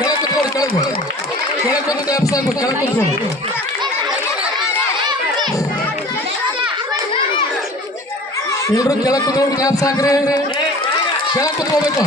ಕೆಳಗೆ ಕೂತ್ಕೊಳ್ಳಿ ಕೆಳಗೆ ಕೂತು ಕ್ಯಾಪ್ಸ್ ಆಗ್ಬೇಕು ಕೆಳಗೆ ಕೂತ್ಕೊಳ್ಳಿ ಎಲ್ರು ಕೆಳಗೆ ಕೂತ್ಕೊಂಡು ಕ್ಯಾಪ್ಸ್ ಹಾಕ್ರಿ ಕೆಳಗೆ ಕೂತ್ಕೋಬೇಕು